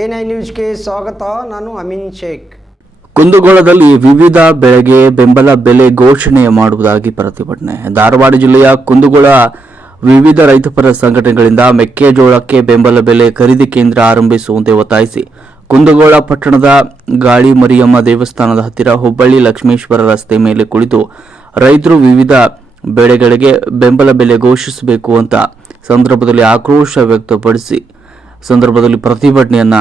N I ನ್ಯೂಸ್ಗೆ ಸ್ವಾಗತ, ನಾನು ಅಮಿನ್ ಶೇಖ್. ಕುಂದಗೋಳದಲ್ಲಿ ವಿವಿಧ ಬೆಳೆಗೆ ಬೆಂಬಲ ಬೆಲೆ ಘೋಷಣೆ ಮಾಡುವುದಾಗಿ ಪ್ರತಿಭಟನೆ. ಧಾರವಾಡ ಜಿಲ್ಲೆಯ ಕುಂದಗೋಳ ವಿವಿಧ ರೈತಪರ ಸಂಘಟನೆಗಳಿಂದ ಮೆಕ್ಕೆಜೋಳಕ್ಕೆ ಬೆಂಬಲ ಬೆಲೆ ಖರೀದಿ ಕೇಂದ್ರ ಆರಂಭಿಸುವಂತೆ ಒತ್ತಾಯಿಸಿ, ಕುಂದಗೋಳ ಪಟ್ಟಣದ ಗಾಳಿ ಮರಿಯಮ್ಮ ದೇವಸ್ಥಾನದ ಹತ್ತಿರ ಹುಬ್ಬಳ್ಳಿ ಲಕ್ಷ್ಮೇಶ್ವರ ರಸ್ತೆ ಮೇಲೆ ಕುಳಿತು ರೈತರು ವಿವಿಧ ಬೆಳೆಗಳಿಗೆ ಬೆಂಬಲ ಬೆಲೆ ಘೋಷಿಸಬೇಕು ಅಂತ ಸಂದರ್ಭದಲ್ಲಿ ಆಕ್ರೋಶ ವ್ಯಕ್ತಪಡಿಸಿ ಸಂದರ್ಭದಲ್ಲಿ ಪ್ರತಿಭಟನೆಯನ್ನ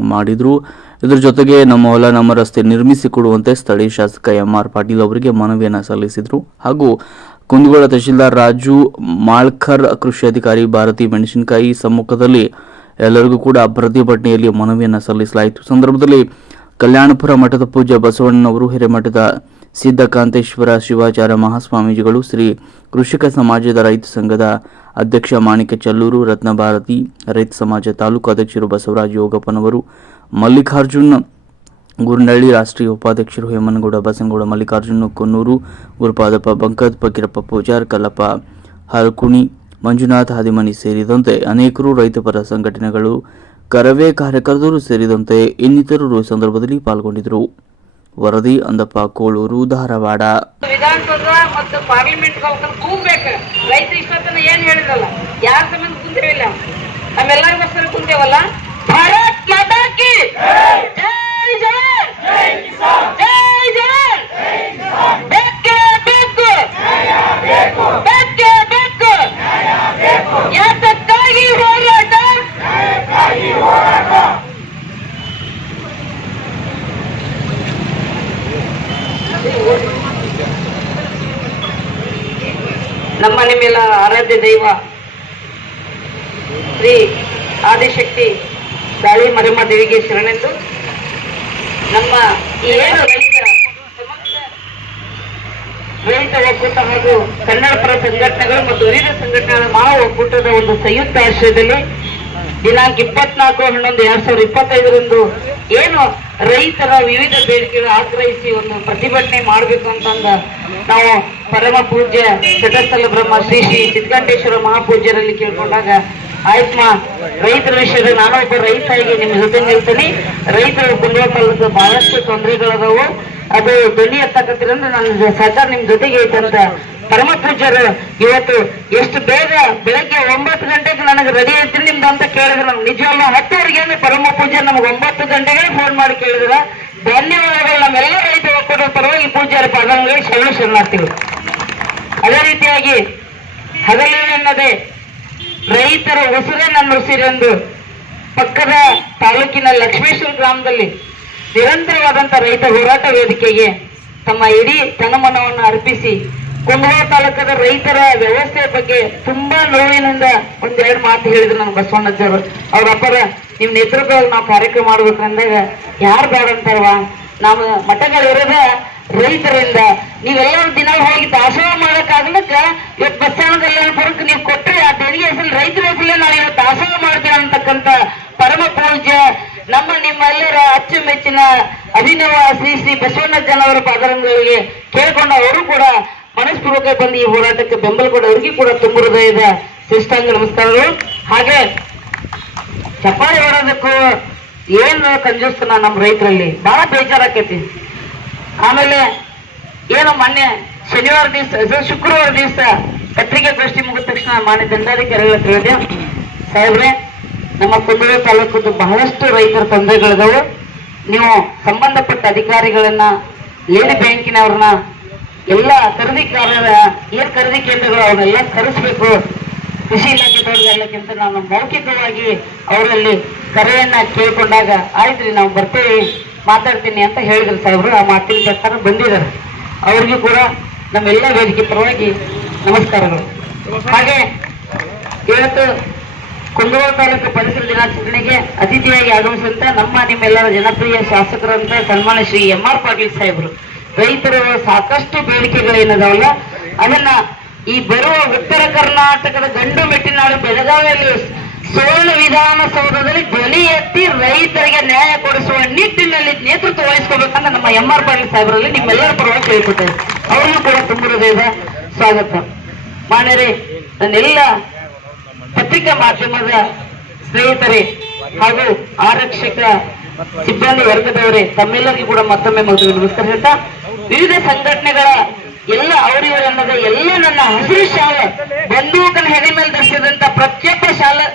ಮಾಡಿದ್ರು. ಇದರ ಜೊತೆಗೆ ನಮ್ಮ ಹೊಲ, ನಮ್ಮ ರಸ್ತೆ ನಿರ್ಮಿಸಿ ಕೊಡುವಂತೆ ಸ್ಥಳೀಯ ಶಾಸಕ ಎಂ ಆರ್ ಪಾಟೀಲ್ ಅವರಿಗೆ ಮನವಿಯನ್ನ ಸಲ್ಲಿಸಿದರು. ಹಾಗೂ ಕುಂದಗೋಳ ತಹಶೀಲ್ದಾರ್ ರಾಜು ಮಾಳ್ಕರ್ ಕೃಷಿ ಅಧಿಕಾರಿ ಭಾರತಿ ಮೆಣಸಿನಕಾಯಿ ಸಮ್ಮುಖದಲ್ಲಿ ಎಲ್ಲರಿಗೂ ಕೂಡ ಪ್ರತಿಭಟನೆಯಲ್ಲಿ ಮನವಿಯನ್ನ ಸಲ್ಲಿಸಲಾಯಿತು. ಸಂದರ್ಭದಲ್ಲಿ ಕಲ್ಯಾಣಪುರ ಮಠದ ಪೂಜ್ಯ ಬಸವಣ್ಣನವರು, ಹಿರೇಮಠದ ಸಿದ್ದಕಾಂತೇಶ್ವರ ಶಿವಾಚಾರ್ಯ ಮಹಾಸ್ವಾಮೀಜಿಗಳು, ಶ್ರೀ ಕೃಷಿಕ ಸಮಾಜದ ರೈತ ಸಂಘದ ಅಧ್ಯಕ್ಷ ಮಾಣಿಕ ಚಲ್ಲೂರು, ರತ್ನಭಾರತಿ ರೈತ ಸಮಾಜ ತಾಲೂಕು ಅಧ್ಯಕ್ಷರು ಬಸವರಾಜ ಯೋಗಪ್ಪನವರು, ಮಲ್ಲಿಕಾರ್ಜುನ್ ಗುರ್ನಳ್ಳಿ ರಾಷ್ಟ್ರೀಯ ಉಪಾಧ್ಯಕ್ಷರು ಹೇಮನಗೌಡ, ಬಸನಗೌಡ, ಮಲ್ಲಿಕಾರ್ಜುನ ಕೊನ್ನೂರು, ಗುರುಪಾದಪ್ಪ ಬಂಕದ್, ಫಕೀರಪ್ಪ ಪೂಜಾರ್, ಕಲ್ಲಪ್ಪ ಹರಕುಣಿ, ಮಂಜುನಾಥ್ ಹಾದಿಮನಿ ಸೇರಿದಂತೆ ಅನೇಕರು ರೈತಪರ ಸಂಘಟನೆಗಳು, ಕರವೇ ಕಾರ್ಯಕರ್ತರು ಸೇರಿದಂತೆ ಇನ್ನಿತರರು ಸಂದರ್ಭದಲ್ಲಿ ಪಾಲ್ಗೊಂಡಿದ್ದರು. ವರದಿ ಅಂದಪ್ಪ, ಕೋಳೂರು, ಧಾರವಾಡ. ವಿಧಾನಸೌಧ ಮತ್ತು ಪಾರ್ಲಿಮೆಂಟ್ ಕೂಗ್ಬೇಕು. ರೈತ ಇಷ್ಟೊತ್ತನ ಏನ್ ಹೇಳಿದ್ರಲ್ಲ ಯಾರ ಸಂಬಂಧ ಕುಂತೇವಿಲ್ಲ ನಮ್ಮೆಲ್ಲರಿಗೋಸ್ಕರ ಕುಂತೇವಲ್ಲ ಭಾರತ್ ಮಾತಾ ಕಿ ಜೈ ಜವಾನ್ ಜೈ ಜವಾನ್ ಬೇಕೇ ಬೇಕು ಬೇಕೇ ಬೇಕು ಯಾತಕ್ಕಾಗಿ ಹೋರಾಟ ನಮ್ಮ ನಿಮ್ಮೆಲ್ಲ ಆರಾಧ್ಯ ದೈವ. ಶ್ರೀ ಆದಿಶಕ್ತಿ ದಾಳಿ ಮರಮ್ಮ ದೇವಿಗೆ ಶರಣೆಂದು ನಮ್ಮ ರೈತ ಒಕ್ಕೂಟ ಹಾಗೂ ಕನ್ನಡ ಪರ ಸಂಘಟನೆಗಳು ಮತ್ತು ವಿವಿಧ ಸಂಘಟನೆಗಳ ಮಹಾ ಒಕ್ಕೂಟದ ಒಂದು ಸಂಯುಕ್ತ ಆಶ್ರಯದಲ್ಲಿ ದಿನಾಂಕ ಇಪ್ಪತ್ನಾಲ್ಕು, ಹನ್ನೊಂದು, ಎರಡ್ ಸಾವಿರದ ಇಪ್ಪತ್ತೈದರಂದು ಏನು ರೈತರ ವಿವಿಧ ಬೇಡಿಕೆಗಳು ಆಗ್ರಹಿಸಿ ಒಂದು ಪ್ರತಿಭಟನೆ ಮಾಡಬೇಕು ಅಂತಂದ ನಾವು ಪರಮ ಪೂಜ್ಯ ಚಟಸ್ಥಲ ಬ್ರಹ್ಮ ಶ್ರೀ ಶ್ರೀ ಸಿದ್ಧಗಂಟೇಶ್ವರ ಮಹಾಪೂಜ್ಯರಲ್ಲಿ ಕೇಳ್ಕೊಂಡಾಗ ಆಯ್ತಮ್ಮ ರೈತರ ವಿಷಯದ ನಾನು ಒಬ್ಬ ನಿಮ್ಮ ಜೊತೆ ನಿಲ್ತೀನಿ. ರೈತರ ಕುಂದೋಪಲ್ಲದ ಬಹಳಷ್ಟು ತೊಂದರೆಗಳದಾವು. ಅದು ಧ್ವನಿ ಎತ್ತಕತ್ತಿರಂದ್ರೆ ನನ್ನ ಸರ್ಕಾರ ನಿಮ್ ಜೊತೆಗೆ ಐತಂತ ಪರಮ ಇವತ್ತು ಎಷ್ಟು ಬೇಗ ಬೆಳಗ್ಗೆ ಒಂಬತ್ತು ಗಂಟೆಗೆ ನನಗೆ ರೆಡಿ ಐತಿ ನಿಮ್ದು ಅಂತ ಕೇಳಿದ್ರು. ನಮ್ಗೆ ನಿಜವಲ್ಲ ಹತ್ತುವರೆಗೆ ಪರಮ ಪೂಜ್ಯ ನಮ್ಗೆ ಒಂಬತ್ತು ಗಂಟೆಗೆ ಫೋನ್ ಮಾಡಿ ಕೇಳಿದ್ರ. ಧನ್ಯವಾದಗಳು ನಮ್ಮೆಲ್ಲ ರೈತ ಒಕ್ಕೂಟದ ಪರವಾಗಿ ಪೂಜ್ಯರ ಪಾದಂಗಳಿಗೆ ಶರಣ ಶರಣಾರ್ಥಿಗಳು. ಅದೇ ರೀತಿಯಾಗಿ ಹಗಲೇನೆನ್ನದೆ ರೈತರ ಉಸಿರೇ ನನ್ನ ಉಸಿರೆಂದು ಪಕ್ಕದ ತಾಲೂಕಿನ ಲಕ್ಷ್ಮೇಶ್ವರ ಗ್ರಾಮದಲ್ಲಿ ನಿರಂತರವಾದಂತ ರೈತ ಹೋರಾಟ ವೇದಿಕೆಗೆ ತಮ್ಮ ಇಡೀ ತನಮನವನ್ನು ಅರ್ಪಿಸಿ ಕುಂದಗೋಳ ತಾಲೂಕದ ರೈತರ ವ್ಯವಸ್ಥೆ ಬಗ್ಗೆ ತುಂಬಾ ನೋವಿನಿಂದ ಎರಡು ಮಾತು ಹೇಳಿದ್ರು ನನ್ನ ಬಸವಣ್ಣಜ್ಜರು. ಅವ್ರ ಅಪ್ಪರ, ನಿಮ್ ನೇತೃತ್ವದಲ್ಲಿ ನಾವು ಕಾರ್ಯಕ್ರಮ ಮಾಡ್ಬೇಕಂದಾಗ ಯಾರು ಬೇಡ ನಾವು ಮಠಗಳಿರೋದ ರೈತರಿಂದ. ನೀವೆಲ್ಲ ದಿನ ಹೋಗಿ ದಾಸೋಹ ಮಾಡಕ್ಕಾಗ್ಲಕ್ಕ ಇವತ್ತು ಬಸ್ಸಾಣದಲ್ಲಿ ಬರಕ್ ನೀವು ಕೊಟ್ರಿ. ಆ ತೆರಿಗೆ ಹೆಸರು ರೈತರ ಹೆಸರಲ್ಲೇ ನಾವು ಇವತ್ತು ದಾಸೋಹ ಮಾಡ್ತೇವೆ ಅಂತಕ್ಕಂತ ಪರಮ ಪೂಜ್ಯ ನಮ್ಮ ನಿಮ್ಮೆಲ್ಲರ ಅಚ್ಚುಮೆಚ್ಚಿನ ಅಭಿನವ ಶ್ರೀ ಶ್ರೀ ಬಸವಣ್ಣಜ್ಜನವರ ಪಾದರಂಗಗಳಿಗೆ ಕೇಳ್ಕೊಂಡು ಅವರು ಕೂಡ ಮನಸ್ಪೂರ್ವಕ ಬಂದು ಈ ಹೋರಾಟಕ್ಕೆ ಬೆಂಬಲ ಕೊಡೋರಿಗೆ ಕೂಡ ತುಂಬ ಹೃದಯದ ಶಿಷ್ಟಾಂಗ ನಮಸ್ಕಾರಗಳು. ಹಾಗೆ ಚಪ್ಪಾಳೆ ಹೊಡೋದಕ್ಕೂ ಏನು ಕಂಜೂಸ್ತನ ನಮ್ಮ ರೈತರಲ್ಲಿ ಬಹಳ ಬೇಜಾರಾಕೈತಿ. ಆಮೇಲೆ ಏನು ಮೊನ್ನೆ ಶನಿವಾರ ದಿವಸ ಶುಕ್ರವಾರ ದಿವಸ ಪತ್ರಿಕೆ ಗೋಷ್ಠಿ ಮುಗಿದ ತಕ್ಷಣ ಮಾನ್ಯ ದಂಡಾಧಿಕಾರಿಗಳ ಹೇಳಿದೆ, ಸಾಹೇಬ್ರೆ, ನಮ್ಮ ಕುಂದೂರು ತಾಲೂಕದ್ದು ಬಹಳಷ್ಟು ರೈತರ ತೊಂದರೆಗಳಿದವು. ನೀವು ಸಂಬಂಧಪಟ್ಟ ಅಧಿಕಾರಿಗಳನ್ನ ಲೇಡಿ ಬ್ಯಾಂಕಿನವ್ರನ್ನ ಎಲ್ಲ ಖರೀದಿಕಾರರ ಏನ್ ಖರೀದಿ ಕೇಂದ್ರಗಳು ಅವನ್ನೆಲ್ಲ ಕರೆಸ್ಬೇಕು ಕೃಷಿ ಇಲಾಖೆದವ್ರಿಗೆಲ್ಲಕ್ಕಿಂತ ನಾನು ಮೌಖಿಕವಾಗಿ ಅವರಲ್ಲಿ ಕರೆಯನ್ನ ಕೇಳ್ಕೊಂಡಾಗ ಆಯ್ತ್ರಿ ನಾವು ಬರ್ತೇವೆ, ಮಾತಾಡ್ತೀನಿ ಅಂತ ಹೇಳಿದ್ರು ಸಾಹೇಬ್ರು. ಆ ಮಾತಿನ ಪ್ರಕಾರ ಬಂದಿದ್ದಾರೆ. ಅವ್ರಿಗೂ ಕೂಡ ನಮ್ಮೆಲ್ಲ ವೇದಿಕೆ ಪರವಾಗಿ ನಮಸ್ಕಾರಗಳು. ಹಾಗೆ ಇವತ್ತು ಕುಂದಗೋಳ ತಾಲೂಕು ಪರಿಸರ ದಿನಾಚರಣೆಗೆ ಅತಿಥಿಯಾಗಿ ಆಗಮಿಸಿದಂತ ನಮ್ಮ ನಿಮ್ಮೆಲ್ಲರ ಜನಪ್ರಿಯ ಶಾಸಕರಂತ ಸನ್ಮಾನ್ಯ ಶ್ರೀ ಎಂ ಆರ್ ಪಾಟೀಲ್ ಸಾಹೇಬರು. ರೈತರ ಸಾಕಷ್ಟು ಬೇಡಿಕೆಗಳೇನದಾವಲ್ಲ ಅದನ್ನ ಈ ಬರುವ ಉತ್ತರ ಕರ್ನಾಟಕದ ಗಂಡು ಮೆಟ್ಟಿನಾಡು ಬೆಳಗಾವಿಯಲ್ಲಿ ಸುವರ್ಣ ವಿಧಾನಸೌಧದಲ್ಲಿ ಧ್ವನಿ ಎತ್ತಿ ರೈತರಿಗೆ ನ್ಯಾಯ ಕೊಡಿಸುವ ನಿಟ್ಟಿನಲ್ಲಿ ನೇತೃತ್ವ ವಹಿಸ್ಕೋಬೇಕಂತ ನಮ್ಮ ಎಂ ಆರ್ ಪಾಟೀಲ್ ಸಾಹೇಬರಲ್ಲಿ ನಿಮ್ಮೆಲ್ಲರ ಪರವಾಗಿ ಕೇಳ್ಕೊತೇವೆ. ಅವರಿಗೂ ಕೂಡ ತುಂಬ ಸ್ವಾಗತ. ಮಾನ್ಯರೇ, ನನ್ನೆಲ್ಲ ಪತ್ರಿಕಾ ಮಾಧ್ಯಮದ ಸ್ನೇಹಿತರೆ ಹಾಗೂ ಆರಕ್ಷಕ ಸಿಬ್ಬಂದಿ ವರ್ಗದವರೇ, ತಮ್ಮೆಲ್ಲರಿಗೂ ಕೂಡ ಮತ್ತೊಮ್ಮೆ ಮದುವೆ ನಮಸ್ಕಾರ ಹೇಳ್ತಾ ವಿವಿಧ ಸಂಘಟನೆಗಳ ಎಲ್ಲ ಅವರಿವರನ್ನದ ಎಲ್ಲ ನನ್ನ ಹಸಿರು ಶಾಲೆ, ಬಂದೂಕನ ಹೆಡೆ ಮೇಲೆ ಧರಿಸಿದಂತ ಪ್ರತಿಯೊಬ್ಬ ಶಾಲೆ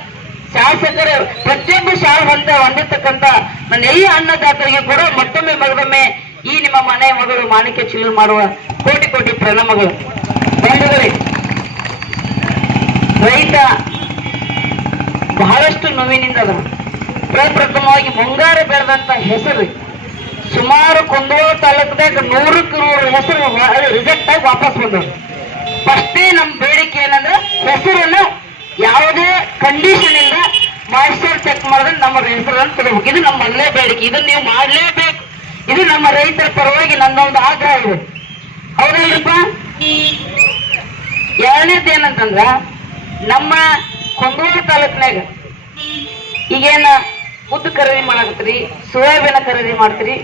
ಶಾಸಕರು ಪ್ರತಿಯೊಬ್ಬ ಶಾಲೆ ಹೊಂದ ಹೊಂದಿರ್ತಕ್ಕಂತ ನನ್ನ ಎಲ್ಲ ಅನ್ನದಾತರಿಗೆ ಕೂಡ ಮತ್ತೊಮ್ಮೆ ಮಗದೊಮ್ಮೆ ಈ ನಿಮ್ಮ ಮನೆ ಮಗಳು ಮಾಣಿಕ್ಯ ಚಿಲ್ಲು ಮಾಡುವ ಕೋಟಿ ಕೋಟಿ ಪ್ರಣಾಮಗಳು. ಬಂಧುಗಳೇ, ರೈತ ಬಹಳಷ್ಟು ನೋವಿನಿಂದ ಪ್ರಪ್ರಥಮವಾಗಿ ಮುಂಗಾರು ಬೆಳೆದಂತ ಹೆಸರು ಸುಮಾರು ಕುಂದಗೋಳ ತಾಲೂಕದಾಗ ನೂರಕ್ಕೆ ನೂರು ಹೆಸರು ರಿಜೆಕ್ಟ್ ಆಗಿ ವಾಪಸ್ ಬಂದವು ಫಸ್ಟೇ ನಮ್ಮ ಬೇಡಿಕೆ ಏನಂದ್ರೆ ಹೆಸರನ್ನ ಯಾವುದೇ ಕಂಡೀಷನ್ ಇಲ್ಲ ಮಾಸ್ಟರ್ ಚೆಕ್ ಮಾಡಿದ್ರೆ ನಮ್ಮ ಹೆಸರನ್ನು ತಗೋಬೇಕು. ಇದು ನಮ್ಮ ಮೊದಲೇ ಬೇಡಿಕೆ. ಇದನ್ನ ನೀವು ಮಾಡಲೇಬೇಕು. ಇದು ನಮ್ಮ ರೈತರ ಪರವಾಗಿ ನನ್ನೊಂದು ಆಗ್ರಹ ಇದೆ. ಹೌದಲ್ರಿಪ್ಪ? ಎರಡನೇದು ಏನಂತಂದ್ರ ನಮ್ಮ ಕೊಂದೂರು ತಾಲೂಕಿನಾಗ ಈಗೇನ ಉದ್ದು ಖರೀದಿ ಮಾಡಕತ್ರಿ ಸೋಯಾಬೀನ ಖರೀದಿ ಮಾಡ್ತೀರಿ.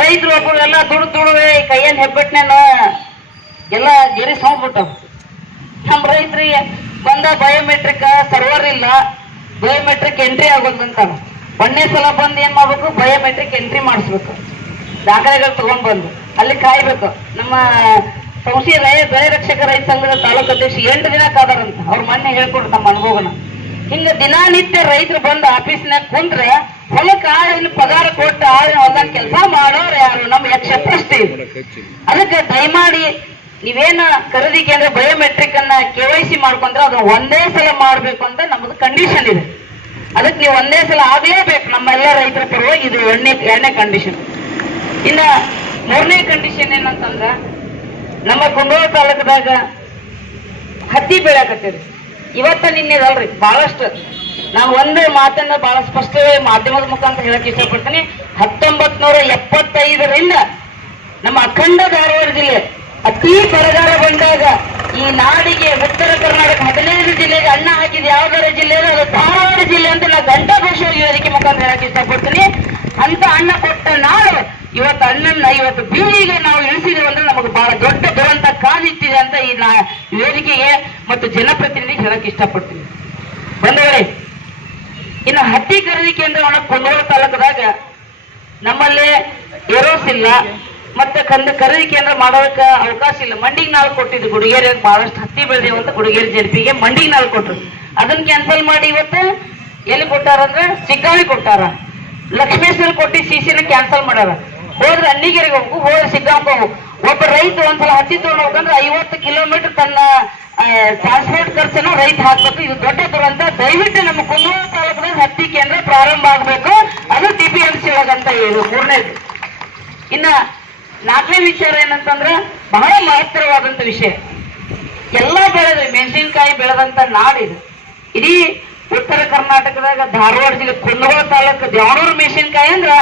ರೈತರು ಒಬ್ಬರು ಎಲ್ಲ ದುಡ್ಡು ದುಡುವೆ ಕೈಯನ್ ಹೆಬ್ಬೆಟ್ನೇನ ಎಲ್ಲ ಗೆರಿ ಸೌಂಡ್ಬಿಟ್ಟಾವ ನಮ್ಮ ರೈತರಿಗೆ ಬಂದ ಬಯೋಮೆಟ್ರಿಕ್ ಸರ್ವರ್ ಇಲ್ಲ ಬಯೋಮೆಟ್ರಿಕ್ ಎಂಟ್ರಿ ಆಗೋದಂತ ಒಂದೇ ಸಲ ಬಂದು ಏನ್ ಮಾಡ್ಬೇಕು? ಬಯೋಮೆಟ್ರಿಕ್ ಎಂಟ್ರಿ ಮಾಡಿಸ್ಬೇಕು. ದಾಖಲೆಗಳು ತಗೊಂಡ್ ಬಂದು. ಅಲ್ಲಿ ಕಾಯ್ಬೇಕು. ನಮ್ಮ ಸಂಸ್ಥೆ ರೈ ಬೆಳೆ ರಕ್ಷಕ ರೈತ ಸಂಘದ ತಾಲೂಕು ಅಧ್ಯಕ್ಷ ಎಂಟು ದಿನ ಕಾದಾರಂತ ಅವ್ರ ಮೊನ್ನೆ ಹೇಳ್ಕೊಡ್ರು ನಮ್ಮ ಅನುಭವನ. ಹಿಂಗ ದಿನಾನಿತ್ಯ ರೈತರು ಬಂದು ಆಫೀಸ್ನಾಗ ಕುಂದ್ರೆ ಹೊಲಕ್ಕೆ ಆಳಿನ ಪಗಾರ ಕೊಟ್ಟು ಆಳಿನ ಹೊಲದಾಗ ಕೆಲಸ ಮಾಡೋರು ಯಾರು? ನಮ್ಮ ಯಕ್ಷ ಪ್ರಶ್ನೆ. ಅದಕ್ಕೆ ದಯಮಾಡಿ ನೀವೇನ ಖರೀದಿ ಕೇಂದ್ರ ಬಯೋಮೆಟ್ರಿಕ್ ಅನ್ನ ಕೆ ವೈ ಸಿ ಮಾಡ್ಕೊಂಡ್ರೆ ಅದನ್ನ ಒಂದೇ ಸಲ ಮಾಡ್ಬೇಕು ಅಂತ ನಮ್ಮದು ಕಂಡೀಷನ್ ಇದೆ. ಅದಕ್ಕೆ ನೀವು ಒಂದೇ ಸಲ ಆಗಲೇಬೇಕು. ನಮ್ಮೆಲ್ಲ ರೈತರ ಪರವಾಗಿ ಇದು ಎಣ್ಣೆ ಎರಡನೇ ಕಂಡೀಷನ್ ಇನ್ನ ಮೂರನೇ ಕಂಡೀಷನ್ ಏನಂತಂದ್ರ ನಮ್ಮ ಕುಂದೂರು ತಾಲೂಕದಾಗ ಹತ್ತಿ ಬೆಳೆಯಕತ್ತೀರಿ ಇವತ್ತ ನಿನ್ನೆದಲ್ರಿ ಬಹಳಷ್ಟು. ನಾನು ಒಂದು ಮಾತನ್ನ ಬಹಳ ಸ್ಪಷ್ಟವೇ ಮಾಧ್ಯಮದ ಮುಖಾಂತರ ಹೇಳಕ್ ಇಷ್ಟಪಡ್ತೀನಿ. ಹತ್ತೊಂಬತ್ ನೂರ ಎಪ್ಪತ್ತೈದರಿಂದ ನಮ್ಮ ಅಖಂಡ ಧಾರವಾಡ ಜಿಲ್ಲೆ ಅತಿ ಬರಗಾಲ ಬಂದಾಗ ಈ ನಾಡಿಗೆ ಉತ್ತರ ಕರ್ನಾಟಕ ಹದಿನೈದು ಜಿಲ್ಲೆಗೆ ಅಣ್ಣ ಹಾಕಿದ ಯಾವ್ದಾರ ಜಿಲ್ಲೆ ಅದು ಧಾರವಾಡ ಜಿಲ್ಲೆ ಅಂತ ನಾ ಗಂಟಾ ಘೋಷವಾಗಿ ವೇದಿಕೆ ಮುಖಾಂತರ ಹೇಳಕ್ ಇಷ್ಟಪಡ್ತೀನಿ. ಅಂತ ಅಣ್ಣ ಕೊಟ್ಟ ನಾಡು ಇವತ್ತು ಅಣ್ಣನ್ನ ಇವತ್ತು ಬೀಳಿಗೆ ನಾವು ಇಳಿಸಿದೇವೆ ಅಂದ್ರೆ ನಮಗೆ ಬಹಳ ದೊಡ್ಡ ದುರಂತ ಕಾದಿಟ್ಟಿದೆ ಅಂತ ಈ ನಾ ವೇದಿಕೆಗೆ ಮತ್ತು ಜನಪ್ರತಿನಿಧಿ ಹೇಳಕ್ ಇಷ್ಟಪಡ್ತೀನಿ. ಬಂಧುಗಳೇ, ಇನ್ನು ಹತ್ತಿ ಖರೀದಿ ಕೇಂದ್ರವನ್ನು ಕುಂದಗೋಳ ತಾಲೂಕದಾಗ ನಮ್ಮಲ್ಲಿ ಎರೋಸ್ ಇಲ್ಲ, ಮತ್ತೆ ಕಂದ ಖರೀದಿ ಕೇಂದ್ರ ಮಾಡೋಕ ಅವಕಾಶ ಇಲ್ಲ. ಮಂಡಿಗೆ ನಾಲ್ ಕೊಟ್ಟಿದ್ದು ಗುಡಿಗೇರಿ ಬಹಳಷ್ಟು ಹತ್ತಿ ಅಂತ ಗುಡಿಗೇರಿ ಜನಪಿಗೆ ಮಂಡಿಗೆ ನಾಲ್ ಕೊಟ್ಟರು. ಅದನ್ನ ಕ್ಯಾನ್ಸಲ್ ಮಾಡಿ ಇವತ್ತು ಎಲ್ಲಿ ಕೊಟ್ಟಾರ ಅಂದ್ರೆ ಚಿಕ್ಕಾವಿ ಕೊಟ್ಟಾರ. ಲಕ್ಷ್ಮೇಶ್ವರ ಕೊಟ್ಟಿ ಸಿಸಿನ ಕ್ಯಾನ್ಸಲ್ ಮಾಡ್ಯಾರ. ಹೋದ್ರೆ ಅಣ್ಣಿಗೆರೆಗೆ ಹೋಗ್ಬೇಕು, ಹೋದ್ರೆ ಸಿಗ್ಗಾಂವ್ಗೆ ಹೋಗ್ಬೇಕು. ಒಬ್ಬ ರೈತ ಒಂದ್ಸಲ ಹತ್ತಿ ನೋಡ್ಕಂದ್ರೆ ಐವತ್ತು ಕಿಲೋಮೀಟರ್ ತನ್ನ ಟ್ರಾನ್ಸ್ಪೋರ್ಟ್ ಖರ್ಚನ್ನ ರೈತ ಹಾಕ್ಬೇಕು. ಇದು ದೊಡ್ಡ ದುರಂತ. ದಯವಿಟ್ಟು ನಮ್ಮ ಕುಂದೂರು ತಾಲೂಕಿನಲ್ಲಿ ಹತ್ತಿ ಕೇಂದ್ರ ಪ್ರಾರಂಭ ಆಗಬೇಕು. ಅದು ಟಿ ಪಿ ಎಂ ಸಿ ಒಳಗಂತ ಇದು ಮೂರನೇದು. ಇನ್ನ ನಾಲ್ಕನೇ ವಿಚಾರ ಏನಂತಂದ್ರೆ ಬಹಳ ಮಹತ್ತರವಾದಂತ ವಿಷಯ. ಎಲ್ಲಾ ಬೆಳೆದ್ರೆ ಮೆಣಸಿನಕಾಯಿ ಬೆಳೆದಂತ ನಾಡಿದು. ಇಡೀ ಉತ್ತರ ಕರ್ನಾಟಕದಾಗ ಧಾರವಾಡ ಜಿಲ್ಲೆ ಕುಂದಗೋಳ ತಾಲೂಕು ದ್ಯಾವಣೂರು ಮೆಣಸಿನಕಾಯಿ ಅಂದ್ರ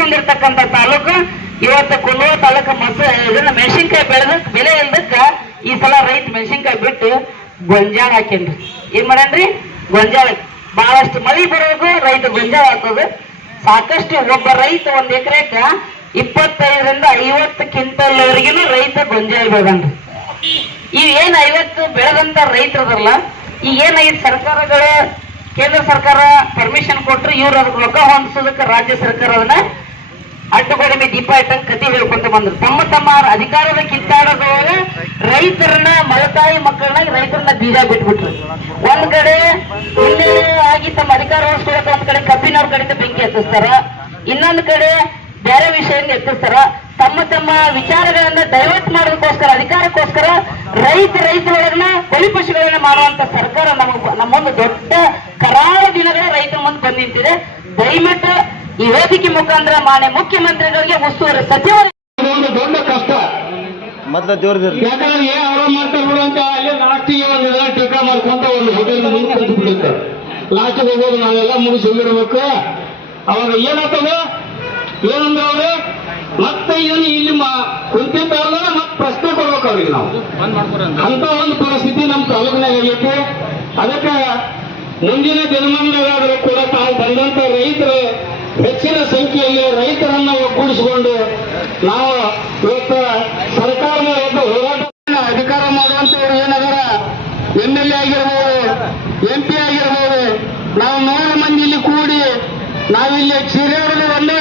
ಹೊಂದಿರತಕ್ಕಂತ ತಾಲೂಕು, ಇವತ್ತು ಕುಂದಗೋಳ ತಾಲೂಕು ಮಸ ಇದನ್ನ ಮೆಣಸಿನಕಾಯಿ ಬೆಳೆದ ಬೆಲೆ ಇಲ್ದಕ್ಕ ಈ ಸಲ ರೈತ ಮೆಣಸಿನಕಾಯಿ ಬಿಟ್ಟು ಗೊಂಜಾಳ ಹಾಕೇನ್ರಿ ಏನ್ ಮಾಡೇನ್ರಿ ಗೊಂಜಾಳ ಬಹಳಷ್ಟು ಮಳಿ ಬರೋದು ರೈತ ಗೊಂಜಾಳ ಹಾಕೋದು ಸಾಕಷ್ಟು ಒಬ್ಬ ರೈತ ಒಂದ್ ಎಕರೆಕ ಇಪ್ಪತ್ತೈದರಿಂದ ಐವತ್ತು ಕ್ವಿಂಟಲ್ವರೆಗಿನೂ ರೈತ ಗೊಂಜಾಳ ಬೆಳೆದನ್ರಿ. ಈ ಏನ್ ಐವತ್ತು ಬೆಳೆದಂತ ರೈತರದಲ್ಲ, ಈಗ ಏನಾಗಿದ್ ಸರ್ಕಾರಗಳ, ಕೇಂದ್ರ ಸರ್ಕಾರ ಪರ್ಮಿಷನ್ ಕೊಟ್ರು ಇವ್ರ ಅದಕ್ಕೆ ರೊಕ್ಕ ಹೊಂದಿಸೋದಕ್ಕೆ ರಾಜ್ಯ ಸರ್ಕಾರ ಅದನ್ನ ಅಡ್ಡುಗೊಡಮೆ ದೀಪ ಇಟ್ಟಂಗ್ ಕತಿ ಹೇಳ್ಕೊಂತ ಬಂದ್ರು. ತಮ್ಮ ತಮ್ಮ ಅಧಿಕಾರದ ಕಿತ್ತಾಡೋದ್ರೊಳಗ ರೈತರನ್ನ, ಮಲತಾಯಿ ಮಕ್ಕಳನ್ನ ರೈತರನ್ನ ಬೀಜ ಬಿಟ್ಬಿಟ್ರು. ಒಂದ್ ಕಡೆ ಆಗಿ ತಮ್ಮ ಅಧಿಕಾರ ಉಳಿಸ್ಕೊಳಕ ಒಂದ್ ಕಡೆ ಕಬ್ಬಿನವ್ರ ಕಡೆಯಿಂದ ಬೆಂಕಿ ಎತ್ತಿಸ್ತಾರ. ಇನ್ನೊಂದ್ ಕಡೆ ಬೇರೆ ವಿಷಯದಿಂದ ಎತ್ತಿಸ್ತಾರ. ತಮ್ಮ ತಮ್ಮ ವಿಚಾರಗಳನ್ನ ಡೈವರ್ಟ್ ಮಾಡೋದಕ್ಕೋಸ್ಕರ, ಅಧಿಕಾರಕ್ಕೋಸ್ಕರ ರೈತ ರೈತರೊಳಗನ ಬಲಿಪಶುಗಳನ್ನ ಮಾಡುವಂತ ಸರ್ಕಾರ ನಮಗ್ ನಮ್ಮೊಂದು ದೊಡ್ಡ ಕರಾಳ ದಿನಗಳ ರೈತರ ಮುಂದೆ ಬಂದಿಂತಿದೆ ದಯವಿಟ್ಟು ಈ ವೇದಿಕೆ ಮುಖಾಂತರ ಮಾನ್ಯ ಮುಖ್ಯಮಂತ್ರಿಗಳಿಗೆ ಉಸ್ತುವಾರಿ ಸಚಿವರು ಒಂದು ದೊಡ್ಡ ಕಷ್ಟ. ಮೊದಲ ದೇವ್ರದಿರ್ಲಿ ಯಾಕಂದ್ರೆ ಏನ್ ಅವ್ರ ಮಾಡ್ತಾರೆ ಬಿಡುವಂತ ಅಲ್ಲಿ ಲಾಸ್ಟಿಗೆ ಒಂದು ಇದನ್ನ ಟೀಕಾ ಮಾಡ್ಕೊಂತ ಒಂದು ಹೋಟೆಲ್ ಮುಂದೆ ಕುಂತು ಬಿಡುತ್ತೆ ಲಾಸ್ಟಿಗೆ ಹೋಗೋದು ನಾವೆಲ್ಲ ಮುಗಿಸಿ ಹೋಗಿರ್ಬೇಕು. ಅವಾಗ ಏನಾಗ್ತದ? ಏನಂದ್ರೆ ಅವರು ಮತ್ತೆ ಏನು ಇಲ್ಲಿ ಮಾ- ಕುಂತಿದ್ದವ್ರನ್ನ ಮತ್ತೆ ಪ್ರಶ್ನೆ ಕೊಡ್ಬೇಕು ಅವ್ರಿಗೆ ನಾವು. ಅಂತ ಒಂದು ಪರಿಸ್ಥಿತಿ ನಮ್ಮ ತಾಲೂಕಿನಾಗ ಆಗೈತೆ ಅದಕ್ಕೆ ಮುಂದಿನ ದಿನಮಾನಗಳಾದರೂ ಕೂಡ ತಾವು ಬಂದಂತ ರೈತರು ಹೆಚ್ಚಿನ ಸಂಖ್ಯೆಯಲ್ಲಿ ರೈತರನ್ನ ಒಗ್ಗೂಡಿಸಿಕೊಂಡು ನಾವು ಇವತ್ತು ಸರ್ಕಾರದ ಒಂದು ಹೋರಾಟವನ್ನು ಅಧಿಕಾರ ಮಾಡುವಂತವರು ಏನಾದರ ಎಂ ಎಲ್ ಎ ಆಗಿರ್ಬೋದು ಎಂ ಪಿ ಆಗಿರ್ಬೋದು, ನಾವು ನೂರು ಮಂದಿ ಇಲ್ಲಿ ಕೂಡಿ ನಾವಿಲ್ಲಿ ಚೀರಾಡೋದು ಒಂದೇ